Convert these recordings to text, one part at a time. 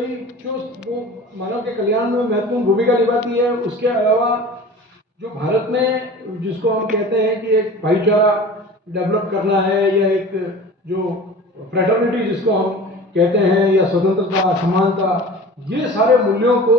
जो वो मानव के कल्याण में महत्वपूर्ण भूमिका निभाती है। उसके अलावा जो भारत में जिसको हम कहते हैं कि एक भाईचारा डेवलप करना है, या एक जो फ्रेटर्निटी जिसको हम कहते हैं, या स्वतंत्रता, समानता, ये सारे मूल्यों को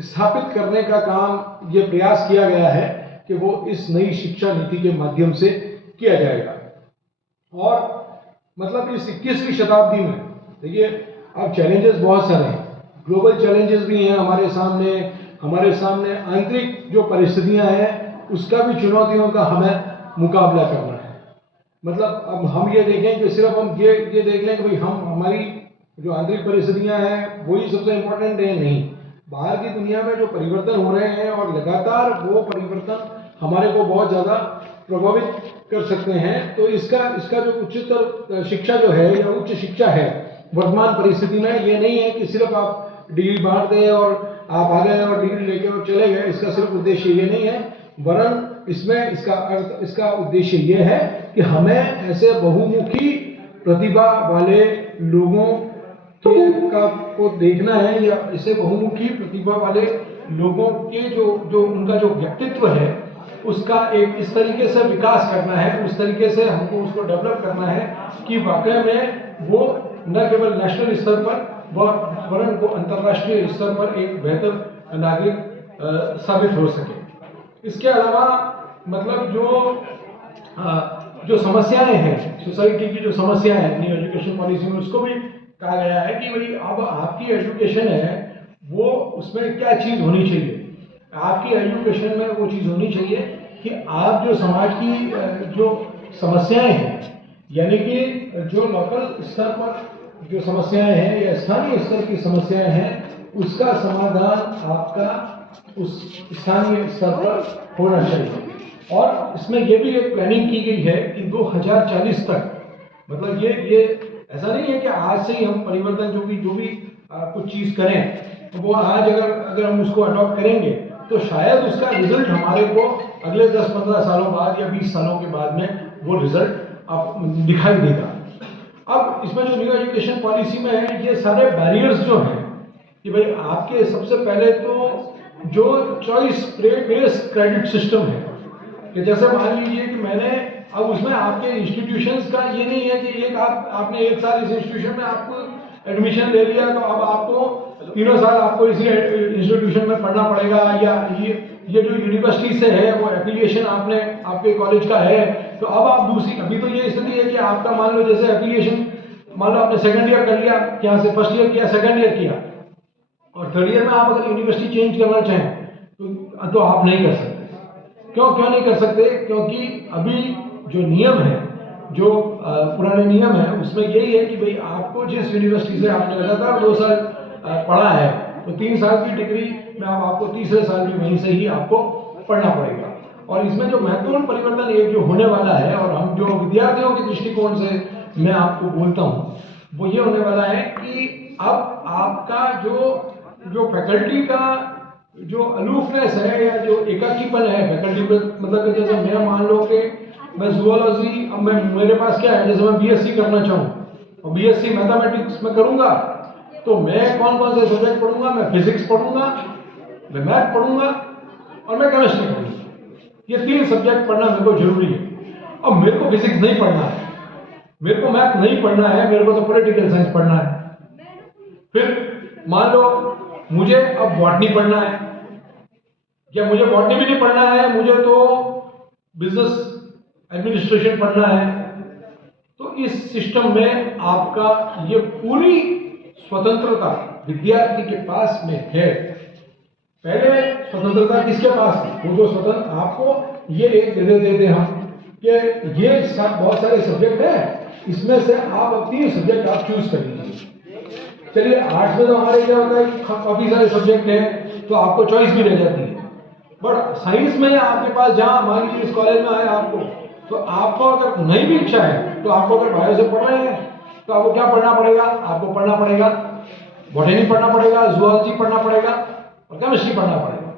स्थापित करने का काम ये प्रयास किया गया है कि वो इस नई शिक्षा नीति के माध्यम से किया जाएगा। और मतलब इस 21वीं शताब्दी में देखिए अब चैलेंजेस बहुत सारे हैं, ग्लोबल चैलेंजेस भी हैं हमारे सामने आंतरिक जो परिस्थितियां हैं उसका भी चुनौतियों का हमें मुकाबला करना है। मतलब अब हम ये देखें कि सिर्फ हम ये देख लें कि भाई हमारी जो आंतरिक परिस्थितियां हैं वही सबसे इम्पोर्टेंट है, नहीं, बाहर की दुनिया में जो परिवर्तन हो रहे हैं और लगातार वो परिवर्तन हमारे को बहुत ज़्यादा प्रभावित कर सकते हैं। तो इसका जो उच्चतर शिक्षा जो है या उच्च शिक्षा है वर्तमान परिस्थिति में, ये नहीं है कि सिर्फ आप डिग्री बांट दें और आप आ गए और डिग्री लेके और चले गए, इसका सिर्फ उद्देश्य ये नहीं है, वरन इसमें इसका उद्देश्य ये है कि हमें ऐसे बहुमुखी प्रतिभा वाले लोगों को देखना है, या ऐसे बहुमुखी प्रतिभा वाले लोगों के जो उनका जो व्यक्तित्व है उसका एक इस तरीके से विकास करना है, उस तरीके से हमको उसको डेवलप करना है कि वाकई में वो न केवल नेशनल स्तर पर वरन को अंतर्राष्ट्रीय स्तर पर एक बेहतर नागरिक साबित हो सके। इसके अलावा मतलब जो समस्याएं हैं, सोसाइटी की जो समस्याएं हैं न्यू एजुकेशन पॉलिसी में, उसको भी कहा गया है कि भाई अब आपकी एजुकेशन है वो उसमें क्या चीज़ होनी चाहिए। आपकी एजुकेशन में वो चीज़ होनी चाहिए कि आप जो समाज की जो समस्याएं हैं, यानी कि जो लोकल स्तर पर जो समस्याएं हैं या स्थानीय स्तर की समस्याएं हैं, उसका समाधान आपका उस स्थानीय स्तर पर होना चाहिए। और इसमें ये भी एक प्लानिंग की गई है कि 2040 तक, मतलब ये ऐसा नहीं है कि आज से ही हम परिवर्तन जो भी कुछ चीज़ करें तो वो आज अगर हम उसको अडॉप्ट करेंगे तो शायद उसका रिजल्ट हमारे को अगले 10-15 सालों बाद या 20 सालों के बाद में वो रिजल्ट आप दिखाई देगा। अब इसमें जो न्यू एजुकेशन पॉलिसी में है, ये सारे बैरियर्स जो हैं कि भाई आपके सबसे पहले तो जो चॉइस बेस्ड क्रेडिट सिस्टम है, कि जैसे मान लीजिए कि मैंने अब उसमें आपके इंस्टीट्यूशंस का ये नहीं है कि आपने एक साल इस इंस्टीट्यूशन में आपको एडमिशन ले लिया तो अब आपको 3 साल आपको इसी इंस्टीट्यूशन में पढ़ना पड़ेगा, या ये जो यूनिवर्सिटी से है वो एफिलिएशन आपके कॉलेज का है तो अब आप अभी तो ये स्थिति है कि आपका मान लो जैसे एफिलिएशन, मान लो आपने सेकंड ईयर कर लिया, यहाँ से फर्स्ट ईयर किया, सेकंड ईयर किया, और थर्ड ईयर में आप अगर यूनिवर्सिटी चेंज करना चाहें तो आप नहीं कर सकते। क्यों नहीं कर सकते? क्योंकि अभी जो नियम है, जो पुराने नियम है, उसमें यही है कि भाई आपको जिस यूनिवर्सिटी से आपने लगातार 2 साल पढ़ा है तो 3 साल की डिग्री में अब आपको तीसरे साल भी वहीं से ही आपको पढ़ना पड़ेगा। और इसमें जो महत्वपूर्ण परिवर्तन एक जो होने वाला है, और हम जो विद्यार्थियों के दृष्टिकोण से मैं आपको बोलता हूँ, वो ये होने वाला है कि अब आपका जो फैकल्टी का जो अलूफनेस है या जो एकाकीपन है फैकल्टी पे, मतलब कि जैसे मैं मान लो कि मैं जूलॉजी, अब मेरे पास क्या है, जैसे मैं बीएससी करना चाहूँ और बीएससी मैथमेटिक्स में करूँगा तो मैं कौन से सब्जेक्ट पढ़ूंगा? मैं फिजिक्स पढ़ूंगा, मैं मैथ पढ़ूंगा और मैं केमिस्ट्री पढ़ूंगा। ये 3 सब्जेक्ट पढ़ना मेरे को जरूरी है। अब मेरे को फिजिक्स नहीं पढ़ना है, मेरे को मैथ नहीं पढ़ना है, मेरे को तो पॉलिटिकल साइंस पढ़ना है। फिर मान लो मुझे अब बॉटनी पढ़ना है, या मुझे बॉटनी भी नहीं पढ़ना है, मुझे तो बिजनेस एडमिनिस्ट्रेशन पढ़ना है। तो इस सिस्टम में आपका ये पूरी स्वतंत्रता विद्यार्थी के पास में है। पहले स्वतंत्रता किसके पास थी? वो जो स्वतंत्र आपको ये एक दे देते हम कि ये बहुत सारे सब्जेक्ट हैं, इसमें से आप अब 3 सब्जेक्ट आप चूज कर लीजिए। चलिए आर्ट्स में तो हमारे क्या होता है, काफी सारे सब्जेक्ट हैं तो आपको चॉइस भी रह जाती है। बट साइंस में आपके पास जहाँ मान लीजिए इस कॉलेज में आए आपको, तो आपको अगर नहीं भी इच्छा है तो आपको अगर बायो से पढ़ रहे हैं तो आपको क्या पढ़ना पड़ेगा? आपको पढ़ना पड़ेगा बॉटनी पढ़ना पड़ेगा, जूलॉजी पढ़ना पड़ेगा और केमिस्ट्री पढ़ना पड़ेगा।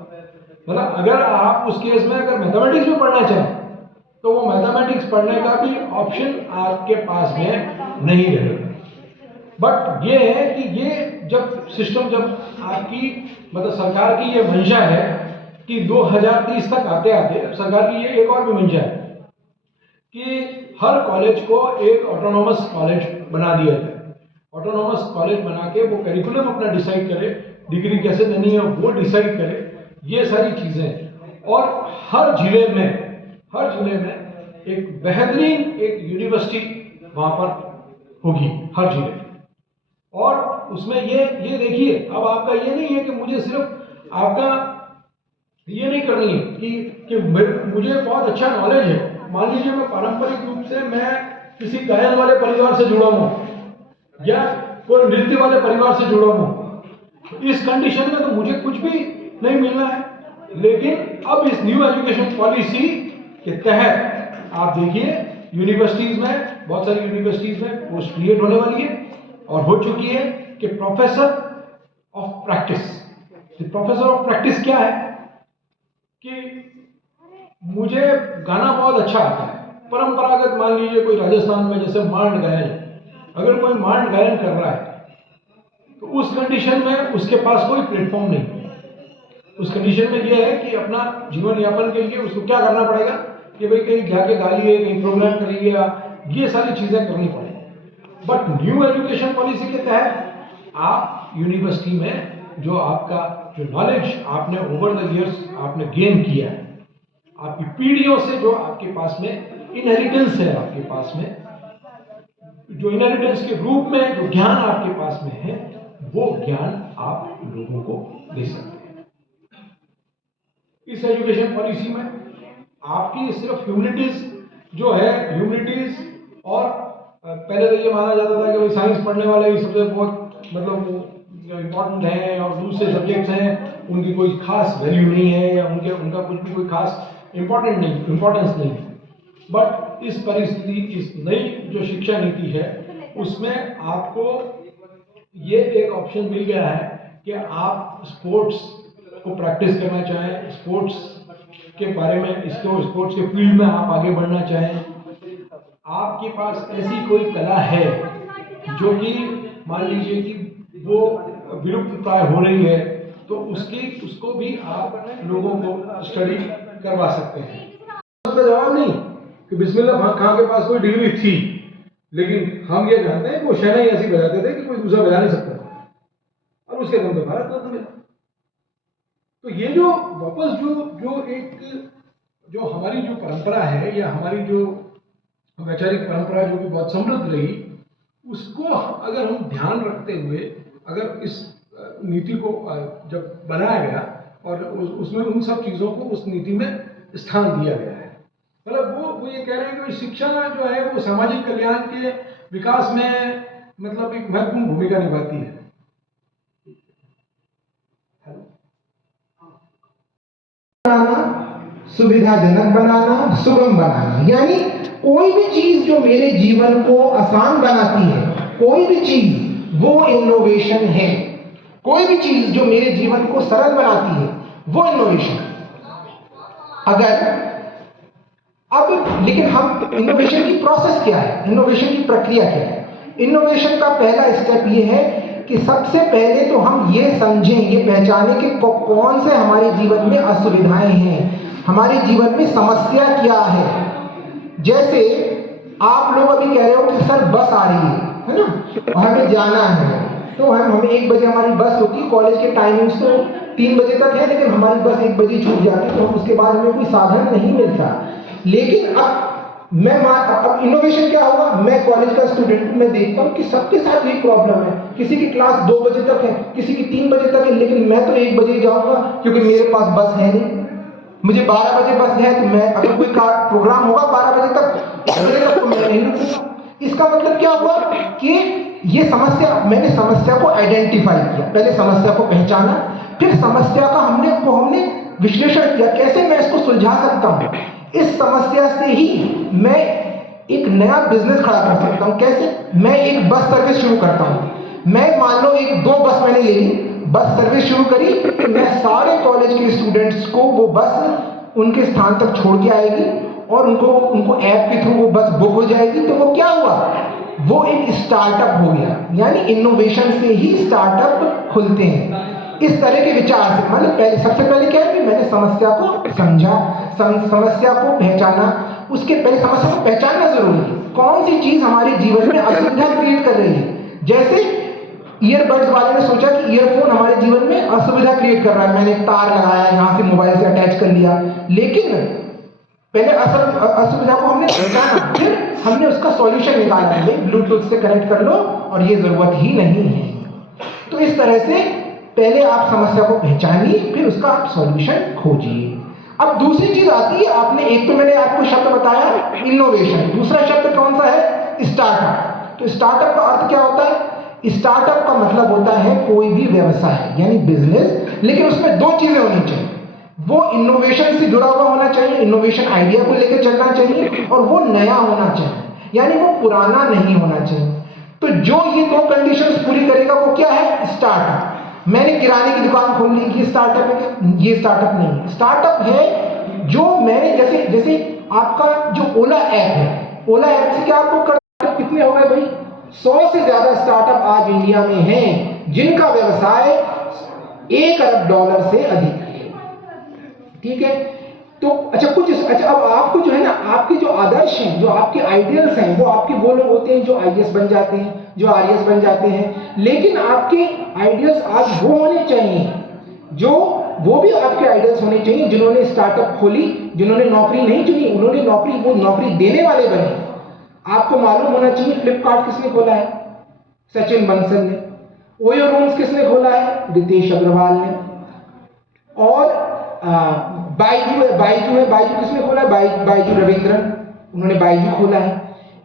मतलब अगर आप उस केस में अगर मैथमेटिक्स भी पढ़ना चाहें तो वो मैथमेटिक्स पढ़ने का भी ऑप्शन आपके पास में नहीं रहेगा। बट ये है कि ये जब सिस्टम, जब आपकी मतलब सरकार की ये मंशा है कि 2030 तक आते आते, सरकार की ये एक और भी मंशा है कि हर कॉलेज को एक ऑटोनॉमस कॉलेज बना दिया जाए। ऑटोनॉमस कॉलेज बना के वो करिकुलम अपना डिसाइड करे, डिग्री कैसे देनी है वो डिसाइड करे, ये सारी चीजें। और हर जिले में एक बेहतरीन एक यूनिवर्सिटी वहां पर होगी, हर जिले में। और उसमें ये देखिए, अब आपका ये नहीं है कि मुझे सिर्फ आपका ये नहीं करनी है कि मुझे बहुत अच्छा नॉलेज है। मान लीजिए मैं पारंपरिक रूप से मैं किसी गायन वाले परिवार से जुड़ा हूं या कोई नृत्य वाले परिवार से जुड़ा हूं, इस कंडीशन में तो मुझे कुछ भी नहीं मिलना है। लेकिन अब इस न्यू एजुकेशन पॉलिसी के तहत आप देखिए यूनिवर्सिटीज में, बहुत सारी यूनिवर्सिटीज में पोस्ट क्रिएट होने वाली है और हो चुकी है कि professor of practice. Professor of practice क्या है कि मुझे गाना बहुत अच्छा आता है, परंपरागत, मान लीजिए कोई राजस्थान में जैसे मांड गायन, अगर कोई मांड गायन कर रहा है तो उस कंडीशन में उसके पास कोई प्लेटफॉर्म नहीं है। उस कंडीशन में यह है कि अपना जीवन यापन के लिए उसको क्या करना पड़ेगा कि भाई कहीं जाके गा लिए, कहीं प्रोग्राम कर लिया, ये सारी चीजें करनी पड़ेगी। बट न्यू एजुकेशन पॉलिसी के तहत आप यूनिवर्सिटी में जो आपका जो नॉलेज आपने ओवर द इयर्स आपने गेन किया है, आपकी पीढ़ियों से जो आपके पास में इनहेरिटेंस है, आपके पास में जो इनहेरिटेंस के रूप में जो ज्ञान आपके पास में है, वो ज्ञान आप लोगों को दे सकते हैं। इस एजुकेशन पॉलिसी में आपकी सिर्फ ह्यूमैनिटीज जो है, ह्यूमैनिटीज, और पहले तो ये माना जाता था कि साइंस पढ़ने वाले ही सबसे बहुत मतलब इंपॉर्टेंट हैं और दूसरे सब्जेक्ट्स हैं उनकी कोई खास वैल्यू नहीं है या उनका कुछ भी कोई खास इंपॉर्टेंस नहीं है। बट इस परिस्थिति, इस नई जो शिक्षा नीति है उसमें आपको ये एक ऑप्शन मिल गया है कि आप स्पोर्ट्स को प्रैक्टिस करना चाहें, स्पोर्ट्स के बारे में, इसको स्पोर्ट्स के फील्ड में आप आगे बढ़ना चाहें, आपके पास ऐसी कोई कला है जो कि मान लीजिए कि वो विलुप्त प्राय हो रही है, तो उसको भी आप लोगों को स्टडी करवा सकते हैं। उसका जवाब नहीं कि बिस्मिल्लाह खां के पास कोई डिग्री थी, लेकिन हम ये जानते हैं कि वो शहनाई ऐसी बजाते थे कि कोई दूसरा बजा नहीं सकता था, और उसके दम पे भारत रत्न मिला। तो ये जो वापस जो हमारी जो परंपरा है या हमारी जो वैचारिक परंपरा जो कि बहुत समृद्ध रही, उसको अगर हम ध्यान रखते हुए अगर इस नीति को जब बनाया गया और उसमें उन सब चीज़ों को उस नीति में स्थान दिया गया है, मतलब वो ये कह रहे हैं कि शिक्षा जो है वो सामाजिक कल्याण के विकास में मतलब एक महत्वपूर्ण भूमिका निभाती है। सुविधाजनक बनाना, सुगम बनाना, यानी कोई भी चीज जो मेरे जीवन को आसान बनाती है, कोई भी चीज वो इनोवेशन है। कोई भी चीज जो मेरे जीवन को सरल बनाती है वो इनोवेशन। लेकिन हम इनोवेशन की प्रोसेस क्या है, इनोवेशन की प्रक्रिया क्या है? इनोवेशन का पहला स्टेप ये है कि सबसे पहले तो हम ये समझें, ये पहचानें कि कौन से हमारे जीवन में असुविधाएं हैं, हमारे जीवन में समस्या क्या है। जैसे आप लोग अभी कह रहे हो कि सर बस आ रही है ना, और हमें जाना है, तो हमें 1 बजे हमारी बस होती है, कॉलेज के टाइमिंग्स तो 3 बजे तक है, लेकिन हमारी बस 1 बजे छूट जाती है, तो हम उसके बाद हमें कोई साधन नहीं मिलता। लेकिन अब इनोवेशन क्या होगा, मैं कॉलेज का स्टूडेंट मैं देखता हूँ कि सबके साथ ये प्रॉब्लम है, किसी की क्लास 2 बजे तक है, किसी की 3 बजे तक है, लेकिन मैं तो 1 बजे जाऊंगा क्योंकि मेरे पास बस है नहीं। मुझे 12 बजे बस है, तो मैं अगर कोई प्रोग्राम होगा 12 बजे तक तो मैं नहीं रुकूंगा। इसका मतलब क्या हुआ कि ये समस्या, मैंने समस्या को आइडेंटिफाई किया, पहले समस्या को पहचाना, फिर समस्या का हमने विश्लेषण किया, कैसे मैं इसको सुलझा सकता हूँ। इस समस्या से ही मैं एक नया बिजनेस खड़ा कर सकता हूँ। कैसे? मैं एक बस सर्विस शुरू करता हूँ। मैं मान लो 2 बस मैंने ले ली, बस सर्विस शुरू करी, तो मैं सारे कॉलेज के स्टूडेंट्स को वो बस उनके स्थान तक छोड़ के आएगी और उनको ऐप के थ्रू वो बस बुक हो जाएगी। तो वो क्या हुआ, वो एक स्टार्टअप हो गया, यानी इनोवेशन से ही स्टार्टअप खुलते हैं। इस तरह के विचार से, मतलब पहले सबसे पहले क्या है कि मैंने समस्या को समझा, समस्या को पहचाना। उसके पहले समस्या को पहचानना जरूरी है, कौन सी चीज हमारे जीवन में असुविधा क्रिएट कर रही है। जैसे ईयरबड्स वाले ने सोचा कि ईयरफोन हमारे जीवन में असुविधा क्रिएट कर रहा है, मैंने तार लगाया, यहाँ से मोबाइल से अटैच कर लिया, लेकिन पहले असुविधा को हमने पहचाना, फिर हमने उसका सॉल्यूशन निकाला, भाई ब्लूटूथ से कनेक्ट कर लो और ये जरूरत ही नहीं है। तो इस तरह से पहले आप समस्या को पहचानिए, फिर उसका आप सॉल्यूशन खोजिए। अब दूसरी चीज आती है, आपने एक तो मैंने आपको शब्द बताया इनोवेशन, दूसरा शब्द कौन सा है? स्टार्टअप। तो स्टार्टअप का अर्थ क्या होता है? स्टार्टअप का मतलब होता है कोई भी व्यवसाय यानी बिजनेस, लेकिन उसमें दो चीजें होनी चाहिए। वो इनोवेशन से जुड़ा हुआ होना चाहिए, इनोवेशन आइडिया को लेकर चलना चाहिए, और वो नया होना चाहिए, यानी वो पुराना नहीं होना चाहिए। तो जो ये दो कंडीशंस पूरी करेगा वो क्या है? स्टार्टअप। मैंने किराने की दुकान खोल ली, ये स्टार्टअप है क्या? ये स्टार्टअप नहीं है। स्टार्टअप है जो मैंने जैसे आपका जो ओला ऐप है, ओला ऐप से क्या आपको कर कितने हो गए भाई? 100 से ज्यादा स्टार्टअप आज इंडिया में हैं जिनका व्यवसाय $1 अरब से अधिक है। ठीक है, तो अच्छा अब आपको जो है ना, आपके जो आदर्श हैं, जो आपके आइडियल्स हैं, वो आपके वो लोग होते हैं जो आईएएस बन जाते हैं, जो आरएएस बन जाते हैं। लेकिन आपके आइडियल्स आज वो होने चाहिए जो वो भी आपके आइडियल्स होने चाहिए जिन्होंने स्टार्टअप खोली, जिन्होंने नौकरी नहीं चुनी, उन्होंने वो नौकरी देने वाले बने। आपको मालूम होना चाहिए फ्लिपकार्ट किसने खोला है? सचिन बंसल ने। ओयो रूम्स किसने खोला है? रितेश अग्रवाल ने। और बाइजू किसने खोला है? बाइजू रविंद्रन, उन्होंने बाइजू खोला है।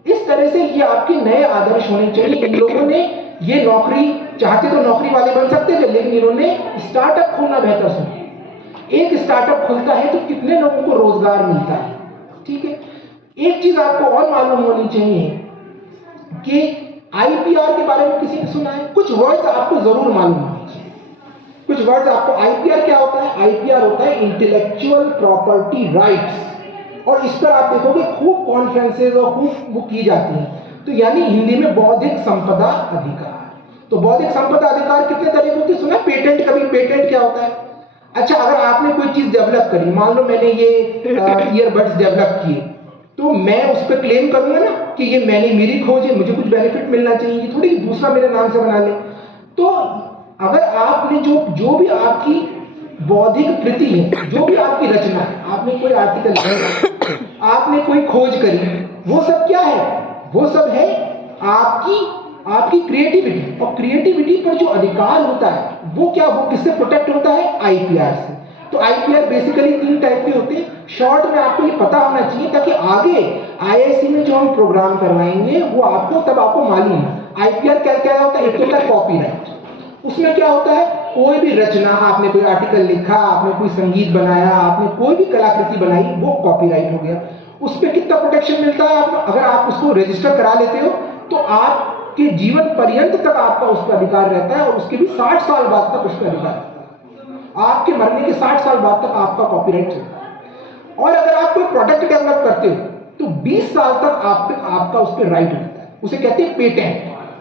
इस तरह से ये आपके नए आदर्श होने चाहिए। इन लोगों ने ये नौकरी चाहते तो नौकरी वाले बन सकते थे, लेकिन इन्होंने स्टार्टअप खोलना बेहतर समझा। एक स्टार्टअप खुलता है तो कितने लोगों को रोजगार मिलता है। ठीक है, एक चीज आपको और मालूम होनी चाहिए कि आईपीआर के बारे में किसी ने सुना है? कुछ वर्ड्स आपको जरूर मालूम होने चाहिए, कुछ वर्ड्स आपको। आईपीआर क्या होता है? आईपीआर होता है इंटेलेक्चुअल प्रॉपर्टी राइट्स, और इस पर आप देखोगे खूब कॉन्फ्रेंसेज और खूब वो की जाती हैं। तो यानी हिंदी में बौद्धिक संपदा अधिकार। तो बौद्धिक संपदा अधिकार कितने तरीके होते हैं? सुना पेटेंट? कभी पेटेंट क्या होता है? अच्छा, अगर आपने कोई चीज डेवलप करी, मान लो मैंने ये ईयरबड्स डेवलप किए, तो मैं उस पर क्लेम करूंगा ना कि ये मेरी खोज है, मुझे कुछ बेनिफिट मिलना चाहिए, ये थोड़ी दूसरा मेरे नाम से बना ले। तो अगर आपने जो भी आपकी बौद्धिक कृति है, जो भी आपकी रचना है, आपने कोई आर्टिकल लिखा, आपने कोई खोज करी, वो सब क्या है? वो सब है आपकी क्रिएटिविटी। और क्रिएटिविटी पर जो अधिकार होता है वो क्या, वो किससे प्रोटेक्ट होता है? आईपीआर से। तो आईपीआर बेसिकली 3 टाइप के होते हैं। शॉर्ट में आपको ये पता होना चाहिए ताकि आगे आईआईसी में जो हम प्रोग्राम करवाएंगे वो आपको मालूम है। आईपीआर क्या होता है? एक तो होता है कॉपीराइट। उसमें क्या होता है? कोई भी रचना, आपने कोई आर्टिकल लिखा, आपने कोई संगीत बनाया, आपने कोई भी कलाकृति बनाई, वो कॉपीराइट हो गया। उस पर कितना प्रोटेक्शन मिलता है आपको? अगर आप उसको रजिस्टर करा लेते हो तो आपके जीवन पर्यंत तक आपका उस पर अधिकार रहता है, और उसके भी 60 साल बाद तक उस पर अधिकार रहता है। आपके मरने के 60 साल बाद तक आपका कॉपीराइट चलता है। और अगर आप कोई प्रोडक्ट डेवलप करते हो तो 20 साल तक आपका उस पर राइट रहता है। उसे कहते हैं पेटेंट।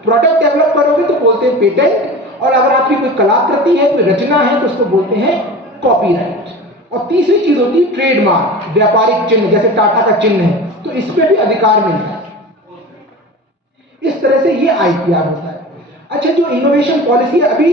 प्रोडक्ट डेवलप करोगे तो बोलते हैं पेटेंट, और अगर आपकी कोई कलाकृति है, कोई रचना है, तो उसको बोलते हैं कॉपीराइट। और तीसरी चीज होती है ट्रेडमार्क, व्यापारिक चिन्ह, जैसे टाटा का चिन्ह है, तो इस पे भी अधिकार मिलता है। इस तरह से ये आईपीआर होता है। अच्छा, जो इनोवेशन पॉलिसी अभी